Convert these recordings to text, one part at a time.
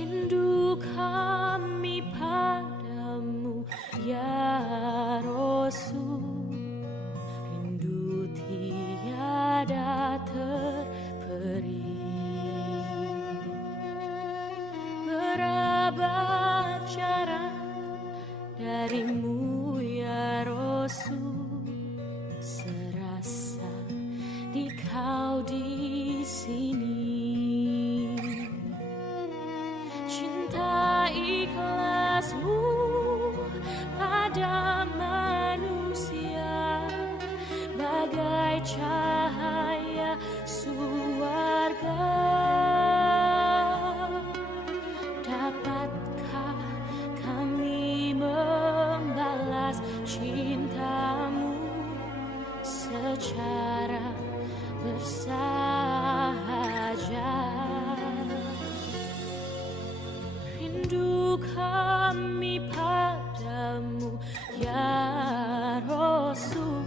Rindu kami padamu ya Rasul, rindu tiada terperi. Berapa jarak darimu ya Rasul, serasa di kau di sini. Cinta ikhlasmu pada manusia bagai cahaya surga. Dapatkah kami membalas cintamu secara bersahaja? Rindu kami padamu ya Rasul,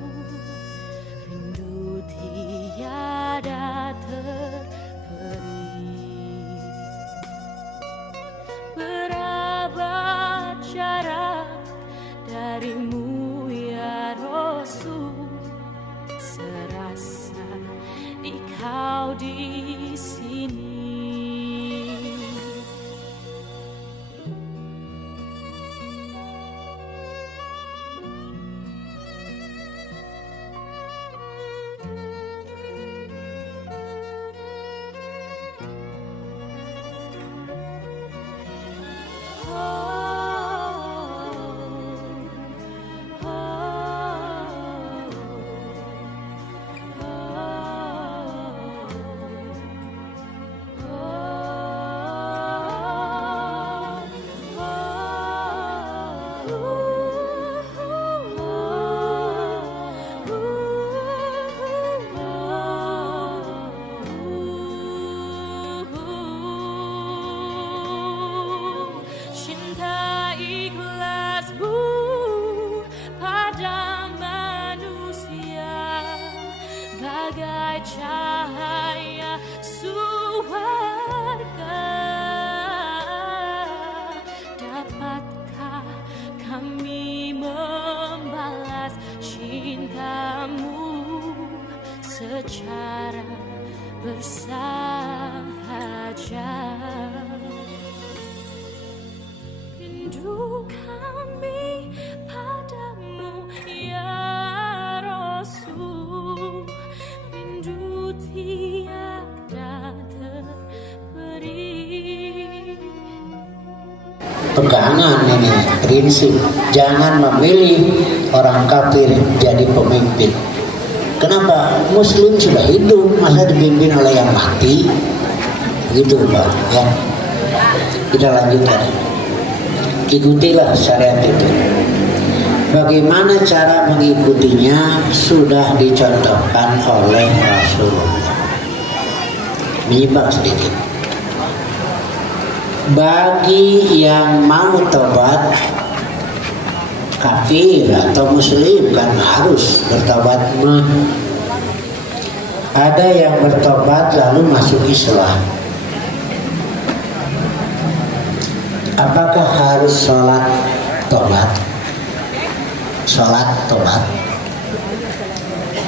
rindu tiada terperi. Berapa jarak darimu ya Rasul, serasa di kau di sini. Cinta ikhlasmu pada manusia bagai cahaya surga. Dapatkah kami membalas cintamu secara bersahaja? Rindu kami padamu ya Rasul, rindu tiada terperi. Pegangan ini prinsip, jangan memilih orang kafir jadi pemimpin. Kenapa? Muslim sudah hidup, masa dipimpin oleh yang mati? Begitu Pak ya. Kita lanjutkan. Ikutilah syariat itu. Bagaimana cara mengikutinya sudah dicontohkan oleh Rasulullah. Menyimak sedikit. Bagi yang mau tobat, kafir atau muslim kan harus bertobat. Ada yang bertobat lalu masuk Islam. Apakah harus sholat tobat? Sholat tobat.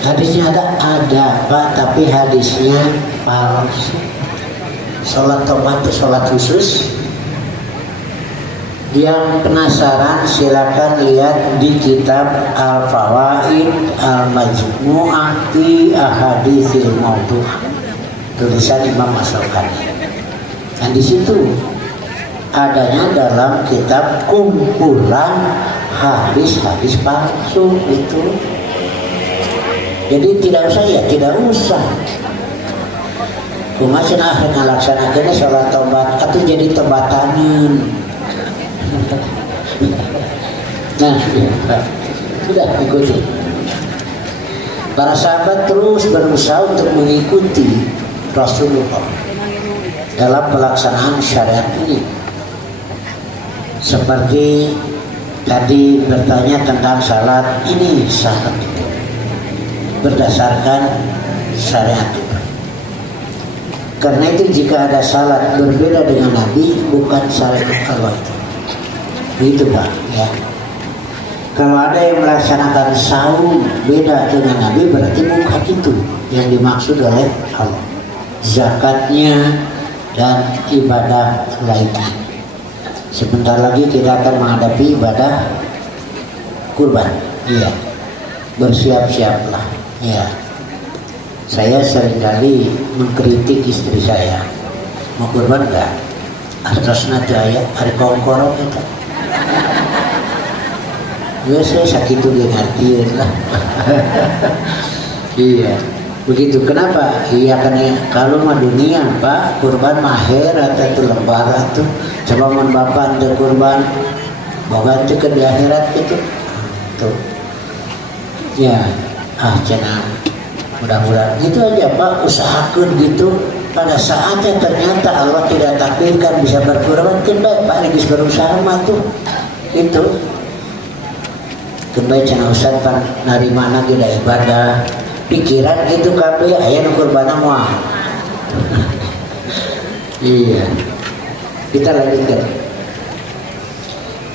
Hadisnya ada Pak, tapi hadisnya palsu. Sholat tobat itu sholat khusus. Yang penasaran silakan lihat di kitab Al-Fawaid Al-Majmu'ah fi Ahaditsil Mawdu', tulisan Imam As-Syaukani. Dan di situ adanya dalam kitab kumpulan hadis-hadis palsu itu. Jadi tidak usah. Kumasin akhir ngalaksanakannya sholat tobat atau jadi tobatanan. Nah, sudah ikuti. Para sahabat terus berusaha untuk mengikuti Rasulullah dalam pelaksanaan syariat ini. Seperti tadi bertanya tentang salat, ini syarat berdasarkan syariat itu. Karena itu jika ada salat berbeda dengan Nabi, bukan salat Allah itu. Begitu Pak ya. Kalau ada yang melaksanakan saum beda dengan Nabi, berarti bukan itu yang dimaksud oleh Allah. Zakatnya dan ibadah lainnya. Sebentar lagi kita akan menghadapi ibadah kurban. Iya. Bersiap-siaplah. Iya. Saya seringkali mengkritik istri saya. Mau kurban enggak? Artosna jaya, hari kongkorong itu. Ya saya sakit juga ngertiin lah. Iya. Begitu. Kenapa? Iya karena kalau mah dunia Pak, kurban mah akhirat itu lebaran tuh. Coba mun bapak untuk kurban, boga itu ke di akhirat gitu. Tuh. Ya, cenah. Mudah-mudahan gitu aja Pak, usahakan gitu. Pada saatnya ternyata Allah tidak takdirkan bisa berkurban, kan Pak ini berusaha mah tuh. Itu. Kembali cenah Ustaz Pak dari mana kita ibadah pikiran itu kabeh aya nu kurban moal. Iya. Kita lanjutkan.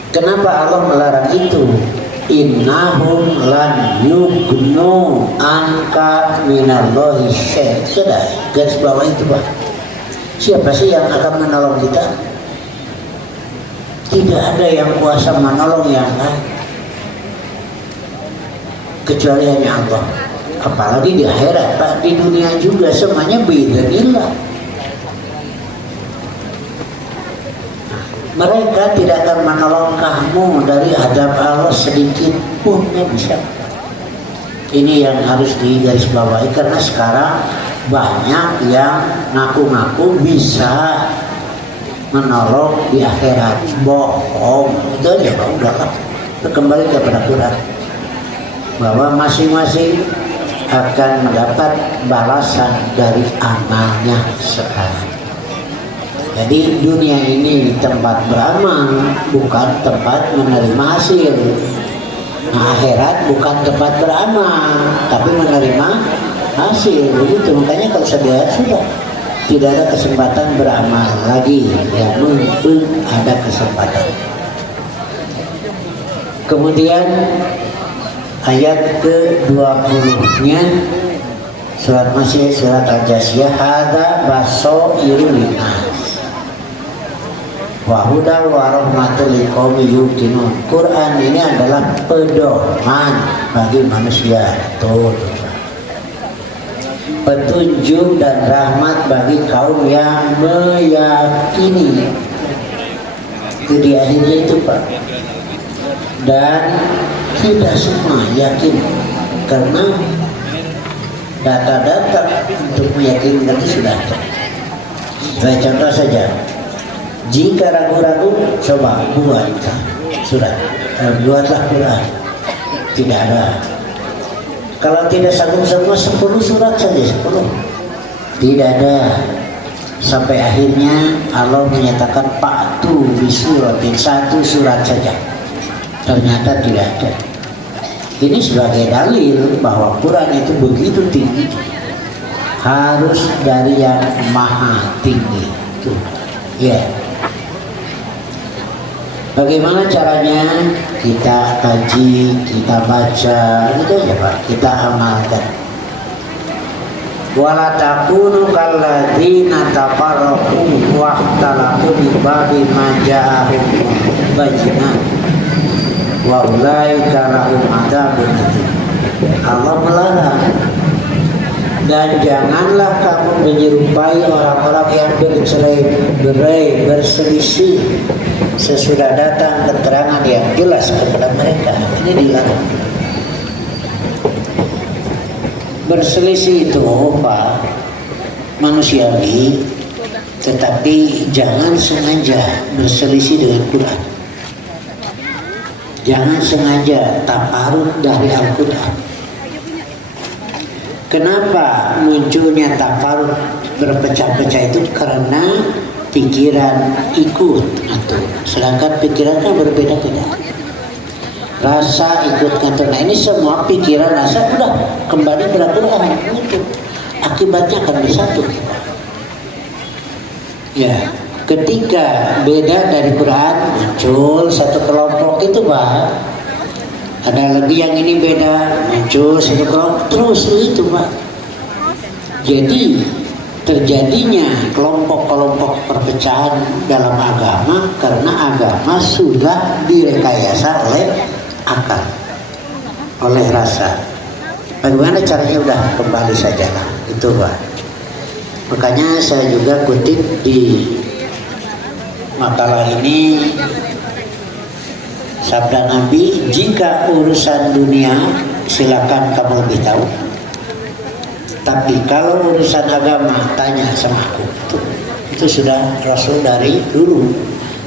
Kenapa Allah melarang itu? Innahum lan yugnu anka minallahi syai'. Sudah, garis bawah itu Pak. Siapa sih yang akan menolong kita? Tidak ada yang kuasa menolong yang lain kecuali hanya Allah. Apalagi di akhirat Pak, di dunia juga semuanya biidznillah. Mereka tidak akan menolong kamu dari adab Allah sedikit pun, ya bisa. Ini yang harus digarisbawahi karena sekarang banyak yang ngaku-ngaku bisa menolong di akhirat. Bohong. Itu aja Pak, udahlah. Kembali kepada Quran bahwa masing-masing akan mendapat balasan dari amalnya sekarang. Jadi dunia ini tempat beramal, bukan tempat menerima hasil. Nah, akhirat bukan tempat beramal, tapi menerima hasil. Begitu, makanya kalau sudah tidak ada kesempatan beramal lagi, ya mumpung ada kesempatan. Kemudian ayat ke-20-nya surat masih surat Al-Jasiyah, hadza basairul linnas wa huda wa rahmatul liqaumin yuqinun. Quran ini adalah pedoman bagi manusia, tuh. Petunjuk dan rahmat bagi kaum yang meyakini. Itu di akhirnya itu Pak. Dan tidak semua yakin karena data-data untuk meyakinkan itu sudah ada. Saya contoh saja, jika ragu-ragu coba buat surat, buatlah Quran. Tidak ada. Kalau tidak sanggup semua 10 surat saja 10. Tidak ada. Sampai akhirnya Allah menyatakan Fa'tu bi suratin, 1 surat saja. Ternyata tidak ada. Ini sebagai dalil bahwa Quran itu begitu tinggi, harus dari yang maha tinggi. Tuh. Ya. Bagaimana caranya? Kita kaji, kita baca, gitu aja Pak. Kita amalkan. Wala takunu kalladzina tafarraqu wa ikhtalafu min ba'di ma ja'ahum bayyinah. Wa ulaika lahum adzabun adzim. Allah melarang. Dan janganlah kamu menyerupai orang-orang yang bercerai-berai, berselisih sesudah datang keterangan yang jelas kepada mereka. Ini dilarang. Berselisih itu Pak, manusiawi, tetapi jangan sengaja berselisih dengan Quran. Jangan sengaja taparut dari Al-Quran. Kenapa munculnya taparut berpecah-pecah itu? Karena pikiran ikut atur, sedangkan pikiran kan berbeda-beda. Rasa ikut atur. Nah ini semua pikiran rasa udah kembali pada Quran. Akibatnya akan bersatu. Ya, ketika beda dari Quran muncul satu kelompok itu Pak. Ada lagi yang ini beda muncul satu kelompok terus itu Pak. Jadi terjadinya kelompok-kelompok perpecahan dalam agama karena agama sudah direkayasa oleh akal, oleh rasa. Bagaimana caranya? Udah kembali saja lah itu Pak. Makanya saya juga kutip di makalah ini sabda Nabi, jika urusan dunia silakan kamu lebih tahu, tapi kalau urusan agama tanya sama aku. Itu sudah Rasul dari dulu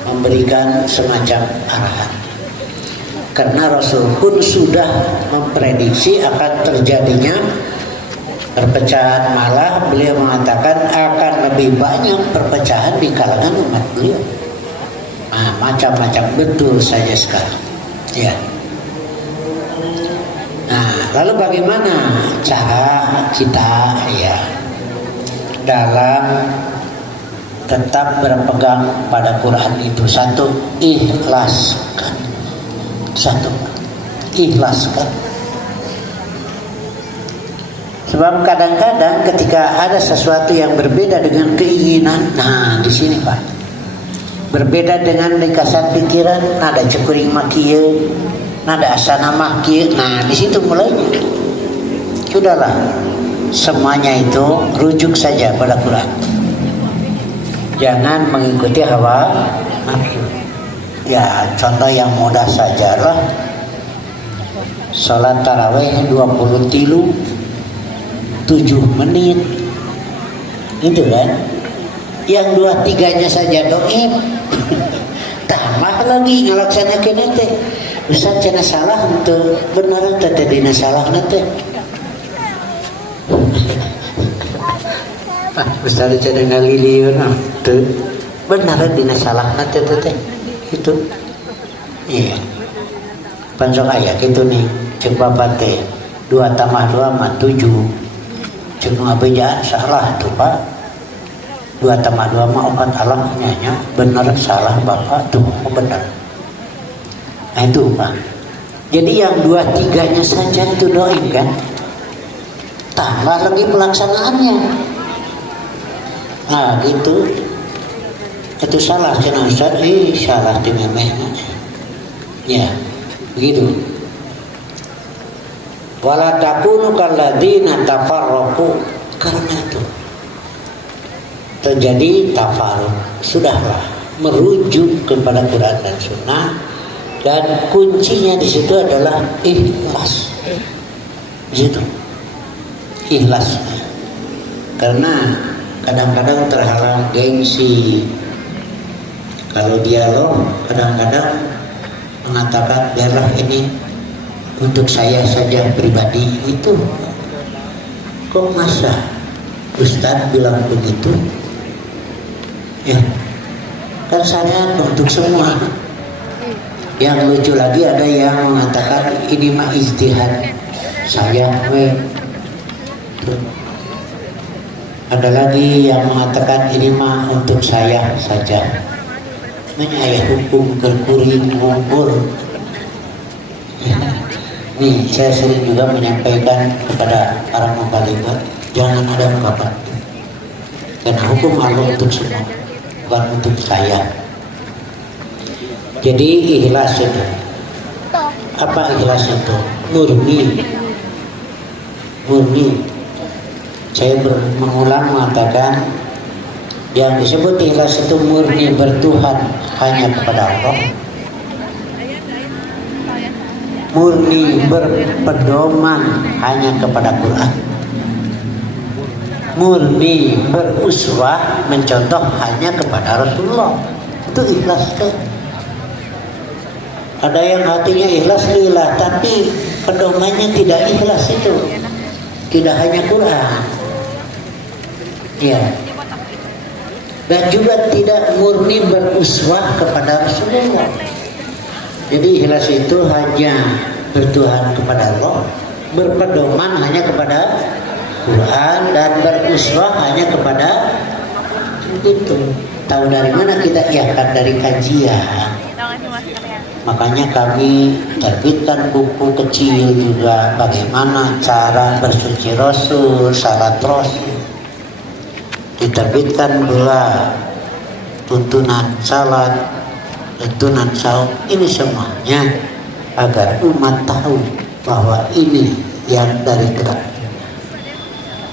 memberikan semacam arahan. Karena Rasul pun sudah memprediksi akan terjadinya perpecahan, malah beliau mengatakan akan lebih banyak perpecahan di kalangan umat beliau. Nah, macam-macam betul saja sekarang. Ya. Nah, lalu bagaimana cara kita ya dalam tetap berpegang pada Quran itu? Satu, ikhlaskan. Satu, ikhlaskan. Sebab kadang-kadang ketika ada sesuatu yang berbeda dengan keinginan, nah di sini Pak, berbeda dengan likasan pikiran, nada cekuring makieu, nada asana makieu, nah di situ mulainya. Sudahlah, semuanya itu rujuk saja pada Quran. Jangan mengikuti hawa nafsu. Ya, contoh yang mudah saja lah. Salat tarawih 20 tilu 7 menit. Itu kan. Yang 2-3-nya saja doib. Tambah lagi ngalaksanakeun teh. Ustaz cenah salah henteu bener teh dina salahna teh. Ustaz cenah ngalilieur teh bener dina salahna teh teh. Itu iya pansok aya kitu nih ceuk bapak teh 2 tambah 2 mah 7 ceuk ngabejaan salah tuh Pak 2 tambah 2 mah 4 alam nya bener salah bapak tuh bener. Nah itu Pak, jadi yang 2-3-nya saja itu doain kan, tambah lagi pelaksanaannya. Nah gitu. Itu salah cenah Ustaz, salah di memehna. Ya, begitu. Wala takunu kalladzina tafarraqu, karena itu terjadi tafarruq. Sudahlah, merujuk kepada Quran dan Sunnah, dan kuncinya di situ adalah ikhlas. Di situ ikhlas. Karena kadang-kadang terhalang gengsi. Kalau dialog kadang-kadang mengatakan biarlah ini untuk saya saja pribadi, itu kok masa Ustadz bilang begitu? Ya, kan saya untuk semua. Yang lucu lagi ada yang mengatakan ini mah ijtihad saya. Ada lagi yang mengatakan ini mah untuk saya saja. Menyayah hukum kerkuring ngumpul. Nih saya sering juga menyampaikan kepada para mubaligh, jangan ada ungkapan karena hukum Allah untuk semua, bukan untuk saya. Jadi ikhlas itu apa? Ikhlas itu murni. Saya mengulang mengatakan yang disebut ikhlas itu murni bertuhan hanya kepada Allah, murni berpedoman hanya kepada Quran, murni beruswah mencontoh hanya kepada Rasulullah. Itu ikhlas kan? Ada yang hatinya ikhlas lillah tapi pedomannya tidak ikhlas, itu tidak hanya Quran. Ya. Dan juga tidak murni beruswah kepada Rasulullah. Jadi ikhlas itu hanya bertuhan kepada Allah, berpedoman hanya kepada Quran, dan beruswah hanya kepada itu. Tahu dari mana kita? Ya kan dari kajian. Makanya kami terbitkan buku kecil juga bagaimana cara bersuci Rasul, syarat Rasul. Diterbitkan pula tuntunan salat, tuntunan saum. Ini semuanya agar umat tahu bahwa ini yang dari Quran.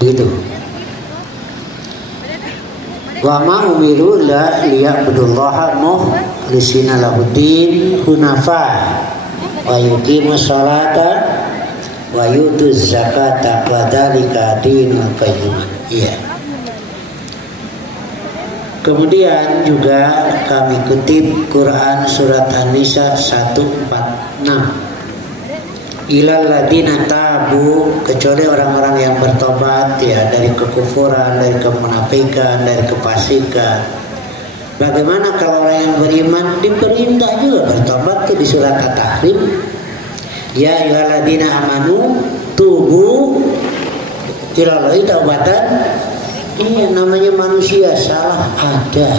Begitu. Wa ma umiru la liya'budullaha mukhlisina lahuddin hunafa wa yuqimus sholata wa yutuz zakata wa dzalika dinul qayyim. Iya. Kemudian juga kami kutip Quran surat An-Nisa 146. Ilal ladina tabu, kecuali orang-orang yang bertobat ya dari kekufuran, dari kemunafikan, dari kefasikan. Bagaimana kalau orang yang beriman? Diperintah juga bertobat tuh di surat At-Tahrim. Ya ayyuhalladzina amanu tubu ilallahi taubatan. Ini namanya manusia salah ada.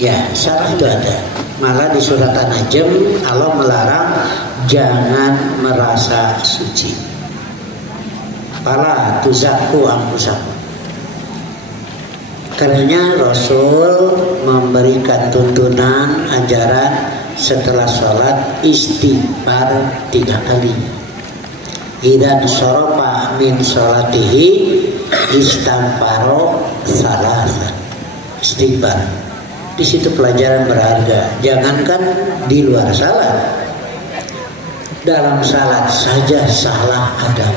Ya, salah itu ada. Malah di surat An-Najm Allah melarang jangan merasa suci. Fala tuzakku anfusakum. Karenanya Rasul memberikan tuntunan ajaran setelah sholat istighfar 3 kali. Idan sorofa min sholatihi istighfaro salasan. Istighfar. Di situ pelajaran berharga. Jangankan di luar salat, dalam salat saja salah ada.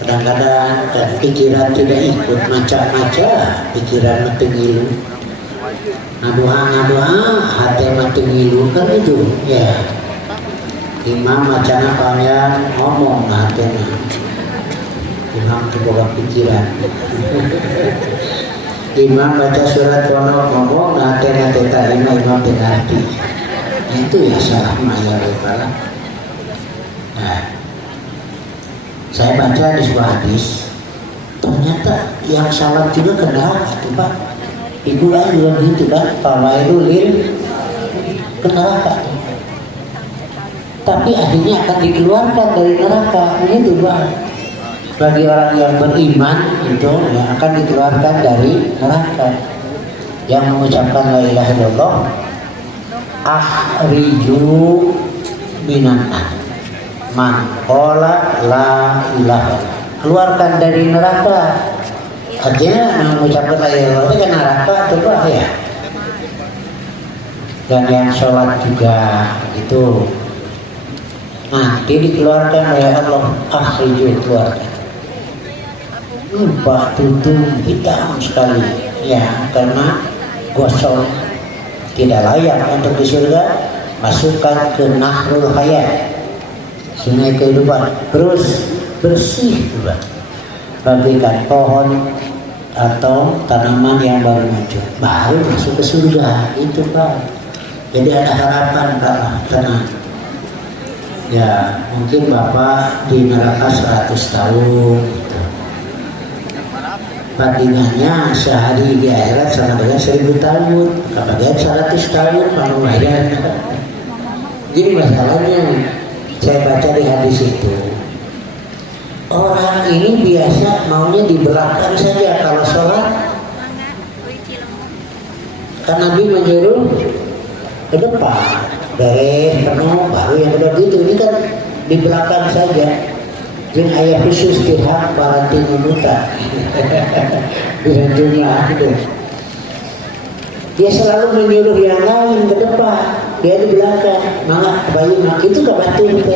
Kadang-kadang kan pikiran tidak ikut macam-macam, pikiran metengilu, ngaduha, hati metengilu kan itu. Ya, imam macam apa yang ngomong hatinya, imam kebawa pikiran. Imam baca surat kono ngomong hatinya terima imam dengarti. Itu ya salah maya kepala. Nah, saya baca di sebuah hadis, ternyata yang salah juga kena itu Pak. Ibu kan juga gitu kan, kalau itu lil ke neraka. Tapi akhirnya akan dikeluarkan dari neraka, itu Pak. Bagi orang yang beriman itu yang akan dikeluarkan dari neraka, yang mengucapkan la ilaha illallah, akhriju minan nar man qala la ilaha, keluarkan dari neraka. Artinya mengucapkan la ilaha illallah itu kan neraka coba ya. Dan yang sholat juga itu nanti dikeluarkan oleh Allah, akhriju, keluarkan. Lupa tutup hitam sekali ya, karena gosong tidak layak untuk di surga. Masukkan ke nahrul hayat, sungai kehidupan, terus bersih juga, bagikan pohon atau tanaman yang baru muncul, baru masuk ke surga. Itu Pak, jadi ada harapan Pak, tenang ya. Mungkin Bapak di neraka 100 tahun, bandingannya sehari di akhirat sama dengan 1000 tahun, kemudian 100 tahun lumayan. Jadi masalahnya saya baca di hadis itu, orang ini biasa maunya di belakang saja kalau sholat, karena Nabi menyuruh ke depan, beres penuh baru yang udah gitu. Ini kan di belakang saja. Jeung ayah khusus pihak para timu buta dengan jumlah itu. Dia selalu menyuruh yang lain ke depan, dia di belakang. Maka bayi mak itu kebantu gitu.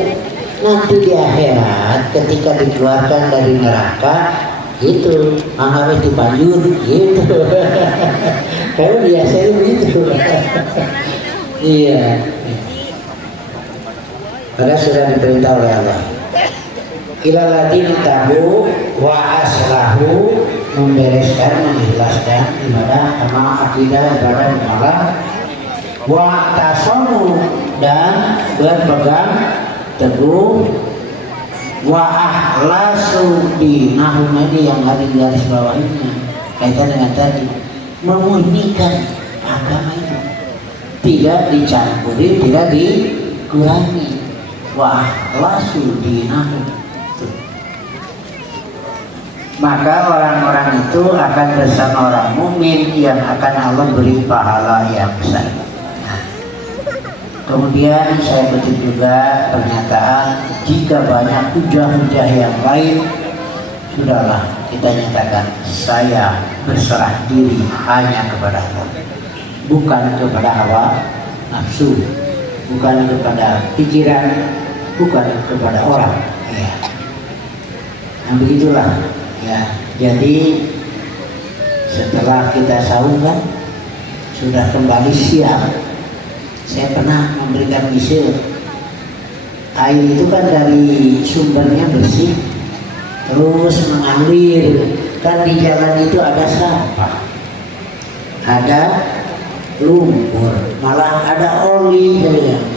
Nanti di akhirat ketika dikeluarkan dari neraka itu mangga dipanjur gitu. Karena biasanya begitu. Iya. Maka sudah diperintah oleh Allah. Ilal ladina tabu wa aslahu, membereskan, mengikhlaskan ibadah amal akidah ibadah muamalah, wa tasamu, dan berpegang teguh, wa ahlasu dinahum, ini yang ada di garis bawah ini. kaitan dengan tadi memurnikan agama itu, tidak dicampuri, tidak dikurangi. Wa akhlasu dinahu. Maka orang-orang itu akan bersama orang mukmin yang akan Allah beri pahala yang besar. Kemudian saya kutip juga pernyataan, jika banyak hujah-hujah yang lain, sudahlah kita nyatakan saya berserah diri hanya kepada Allah, bukan kepada hawa nafsu, bukan kepada pikiran, bukan kepada orang. Ya. Nah begitulah. Ya. Jadi setelah kita sahur kan sudah kembali siang. Saya pernah memberikan misal, air itu kan dari sumbernya bersih, terus mengalir, kan di jalan itu ada sampah, ada lumpur, malah ada oli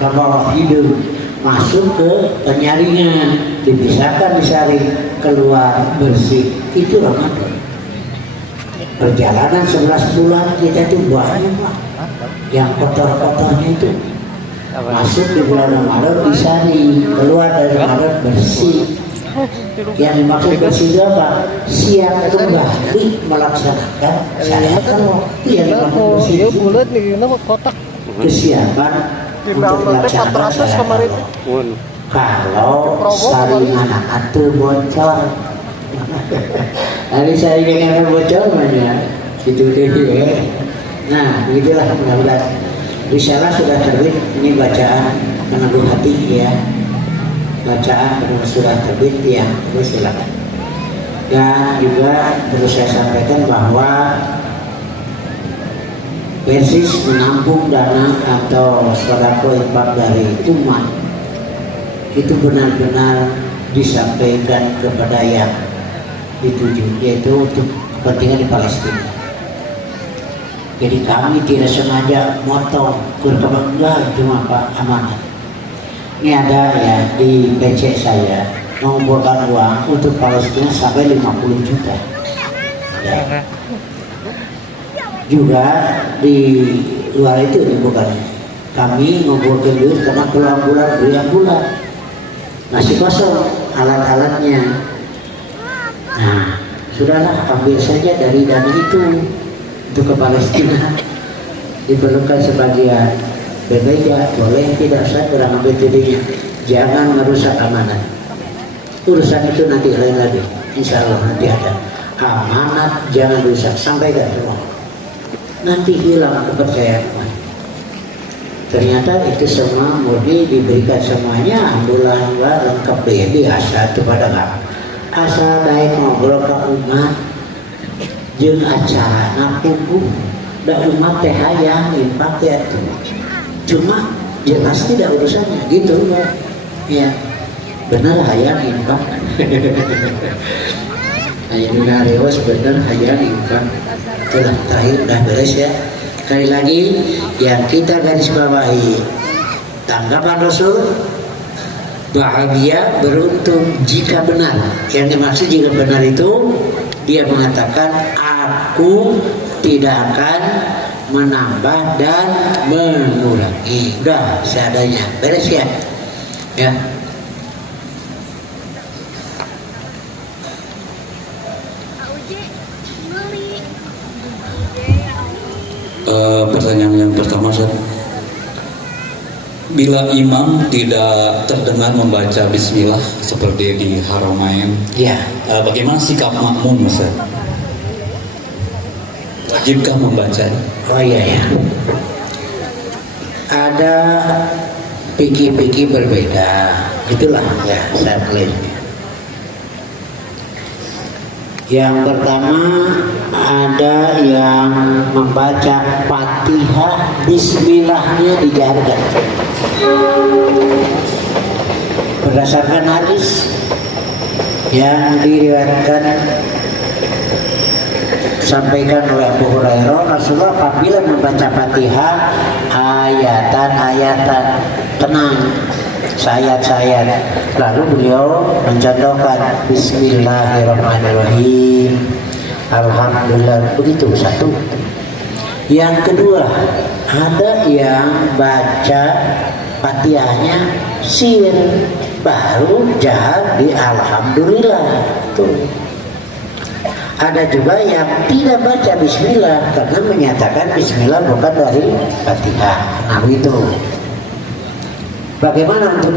ke bawah hidung, masuk ke penyaringan, dipisahkan disaring, keluar bersih. Itu Ramadan. Perjalanan 11 bulan kita itu banyak Pak, yang kotor-kotornya itu masuk di bulan Ramadan disaring, keluar dari Ramadan bersih. Yang dimaksud bersih itu apa? Siap kembali melaksanakan syariat waktu yang dimaksud bersih itu kesiapan untuk melaksanakan syariat. Kalau saringan atau bocor, hari saringan bocor banyak itu deh. Nah, begitulah mudah-mudahan. Risalah sudah terbit, ini bacaan peneguh hati ya. Bacaan peneguh sudah terbit ya, terus silakan. Dan juga perlu saya sampaikan bahwa Persis menampung dana atau sedekah infak dari umat itu benar-benar disampaikan kepada yang dituju, yaitu untuk kepentingan di Palestina. Jadi kami tidak sengaja motong enggak, cuma Pak amanat. Ini ada ya di PC saya mengumpulkan uang untuk Palestina sampai 50 juta. Ya. Juga di luar itu bukan kami mengumpulkan duit karena bulan-bulan masih kosong alat-alatnya. Nah, sudahlah ambil saja dari dana itu untuk ke Palestina. Diperlukan sebagian berbeda, boleh tidak, saya kurang ambil jadinya. Jangan merusak amanat. Urusan itu nanti lain lagi. Insya Allah nanti ada. Amanat jangan rusak, sampaikan semua. Nanti hilang kepercayaan. Ternyata itu semua murni diberikan semuanya, alhamdulillah lengkap deh, biasa itu pada nggak. Asal baik ngobrol ke umat, jeung acara nakuku, dan umat teh hayang infak ya itu. Cuma jelas tidak urusannya, gitu loh. Ya, benar hayang infak. Hayang narios benar hayang infak. Itulah terakhir udah beres ya. Sekali lagi yang kita garis bawahi, tanggapan Rasul bahagia beruntung jika benar. Yang dimaksud jika benar itu dia mengatakan aku tidak akan menambah dan mengurangi. Udah seadanya, beres ya. Ya. Pertanyaan yang pertama, Ustaz. Bila imam tidak terdengar membaca bismillah seperti di Haramain, Ya. Bagaimana sikap makmum, Ustaz? Wajibkah membaca? Oh iya ya. Ada fikih-fikih berbeda. Itulah ya saya klaim. Yang pertama ada yang membaca Fatihah bismillahnya dijaharkan. Berdasarkan hadis yang diriwayatkan sampaikan oleh Abu Hurairah, Rasulullah apabila membaca Fatihah ayatan-ayatan tenang, sayat-sayat, lalu beliau mencontohkan Bismillahirrahmanirrahim, Alhamdulillah, begitu satu. Yang kedua, ada yang baca Fatihahnya sir, baru jadi Alhamdulillah. Tuh. Ada juga yang tidak baca Bismillah karena menyatakan Bismillah bukan dari Fatihah. Nah itu. Bagaimana untuk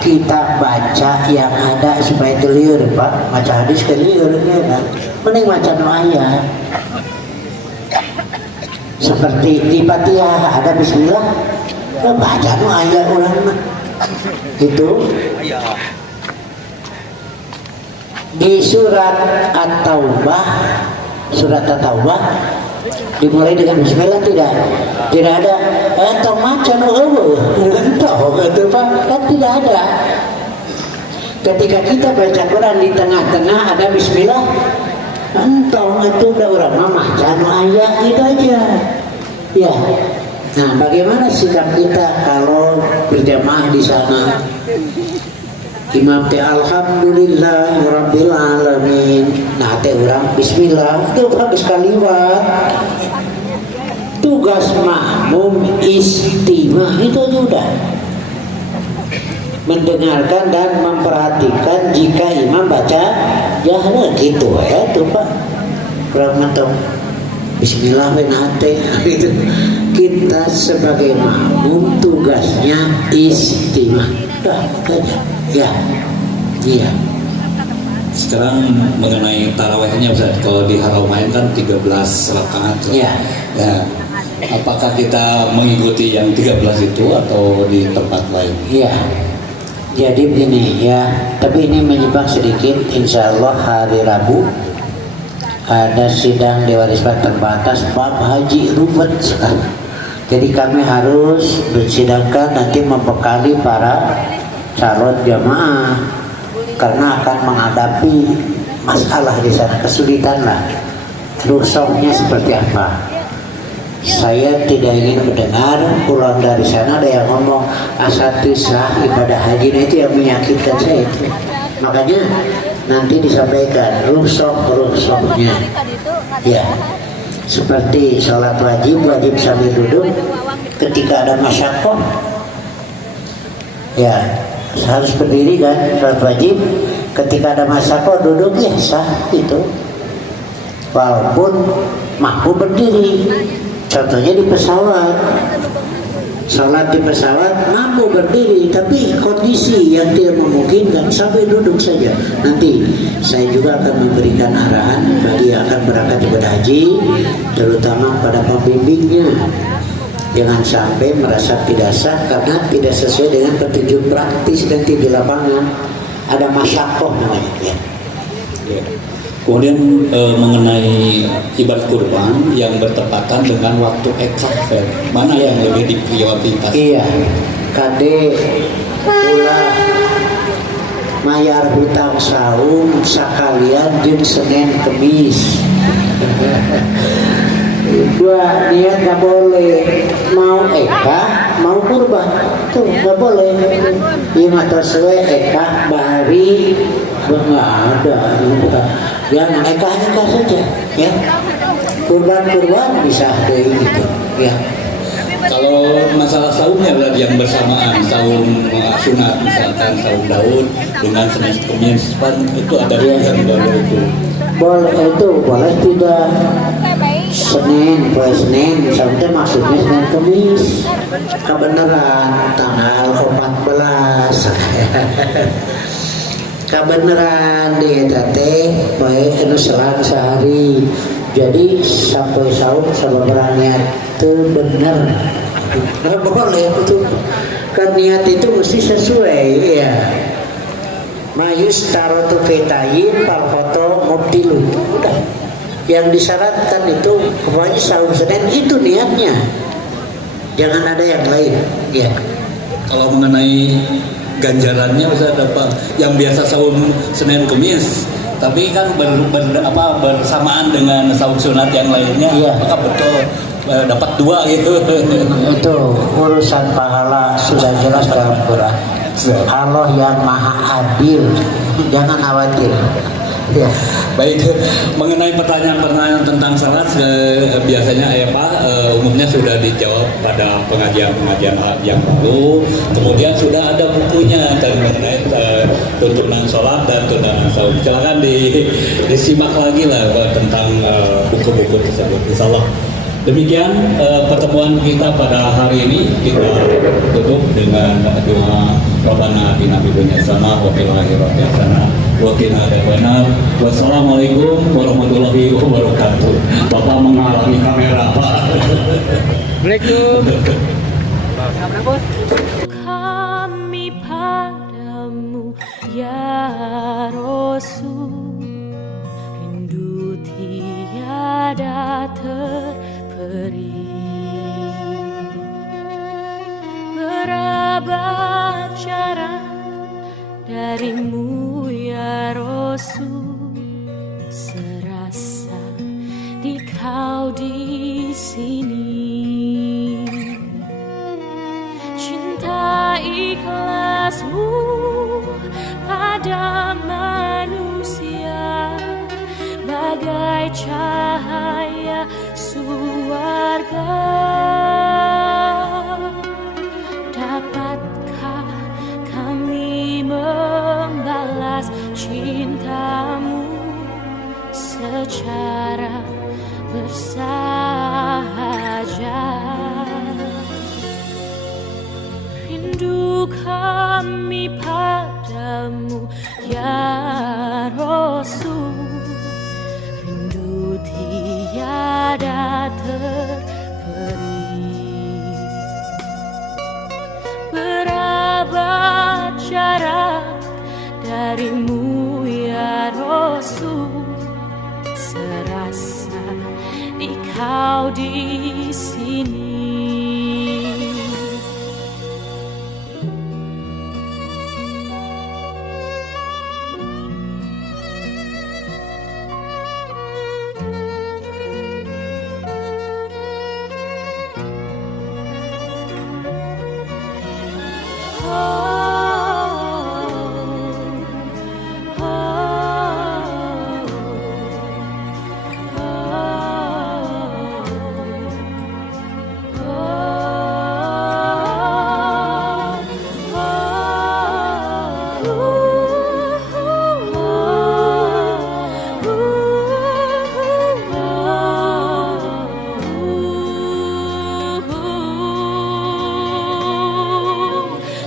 kita baca yang ada supaya clear, Pak? Baca hadis clear, ya kan? Mending baca ayat. Seperti di Fatihah ada Bismillah, baca ayat ulama. Itu di surat At-Taubah, dimulai dengan Bismillah tidak ada atau macam itu Pak, kan tidak ada. Ketika kita baca Quran di tengah-tengah ada Bismillah, entah itu udah orang mama macam ayat itu aja ya. Nah bagaimana sikap kita kalau berjamaah di sana? Imam teh alhamdulillah rabbil alamin. Nah teh orang bismillah itu habis kaliwat. Tugas makmum istimah itu aja udah. Mendengarkan dan memperhatikan jika imam baca ya gitu ya tuh Pak. Kurang mantap. Bismillah benate gitu. Kita sebagai makmum tugasnya istimah. Ya, iya. Sekarang mengenai tarawehnya Ustaz, kalau di Haramain kan 13 rakaat. Ya. Ya. Apakah kita mengikuti yang 13 itu atau di tempat lain? Iya. Jadi begini ya, tapi ini menyimpang sedikit. Insya Allah hari Rabu ada sidang Dewan Isbat terbatas bab haji ribet sekali. Jadi kami harus bersidangkan nanti membekali para calon jamaah karena akan menghadapi masalah di sana, kesulitan lah. Rusoknya seperti apa? Saya tidak ingin mendengar pulang dari sana ada yang ngomong asatizah ibadah haji itu yang menyakitkan saya itu. Makanya nanti disampaikan rusoknya. Ya, seperti sholat wajib sambil duduk ketika ada masyakoh. Ya, harus berdiri kan sholat wajib. Ketika ada masyakoh duduk ya sah itu. Walaupun mampu berdiri. Contohnya di pesawat, sholat di pesawat mampu berdiri, tapi kondisi yang tidak memungkinkan sampai duduk saja. Nanti saya juga akan memberikan arahan bagi yang akan berangkat ibadah haji, terutama pada pembimbingnya. Jangan sampai merasa tidak sah karena tidak sesuai dengan petunjuk praktis nanti di lapangan. Ada masyakoh namanya ya. Kemudian mengenai ibadah kurban yang bertepatan dengan waktu ekaf, mana yang lebih diprioritaskan? Iya, kade pula mayar hutang saum sekalian jeung Senin Kemis. Dua niat nggak boleh, mau ekah mau kurban tuh nggak boleh. Iya mata sesuai ekah bahari nggak ada. Jangan ekah saja ya. Kurban bisa dari itu ya. Kalau masalah saumnya berarti yang bersamaan saum sunat misalkan saum Daud dengan Senin Kemis itu ada yang boleh itu. Boleh itu boleh tidak. Senin sampai maksudnya Senin Kemis. Kebenaran tanggal 14. Kebenaran di tete baik anu selang sehari. Jadi sampai saum sabaraha niat teu bener. Boleh itu. Kan niat itu mesti sesuai ya. Mayus tarotu fitayin pal foto mubtilu. Udah. Yang disyaratkan itu pokoknya saum Senin itu niatnya. Jangan ada yang lain. Ya. Kalau mengenai ganjarannya bisa dapat yang biasa saum Senin Kemis, tapi kan bersamaan dengan saum sunat yang lainnya, iya. Maka betul dapat 2 gitu. Itu urusan pahala sudah jelas dalam Quran. Allah yang maha adil, jangan khawatir. Ya. Baik, mengenai pertanyaan-pertanyaan tentang salat biasanya umumnya sudah dijawab pada pengajian-pengajian yang lalu. Kemudian sudah ada bukunya dan mengenai tuntunan sholat dan tuntunan saum. Silakan disimak lagi lah tentang buku-buku tersebut. Insyaallah. Demikian pertemuan kita pada hari ini. Kita tutup dengan doa Rabbana atina fid dunya hasanah wa fil akhirati hasanah wa qina adzabannar. Wassalamualaikum warahmatullahi wabarakatuh. Bapak menghalangi kamera, Pak. Assalamualaikum. Kami padamu ya Rasul, rindu tiada terperi, berabad jarak darimu ya Rasul, serasa di kau di sini. Cinta ikhlasmu pada manusia bagai cahaya surga. Dapatkah kami membalas cintamu secara bersahaja? Rindu kami padamu ya Rasul, rindu tiada terperi, berabad jarak darimu ya Rasul, serasa di kau di sini.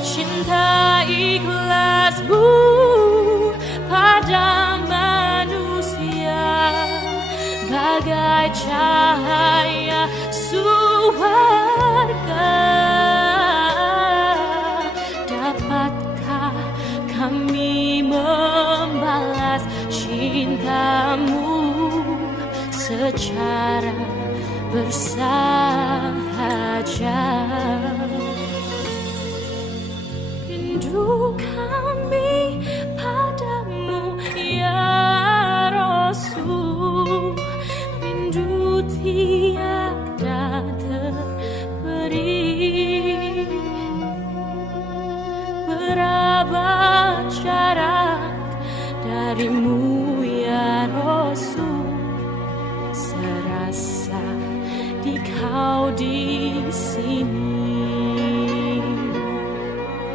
Cinta ikhlasmu pada manusia bagai cahaya surga. Dapatkah kami membalas cintamu secara bersahaja? Rindu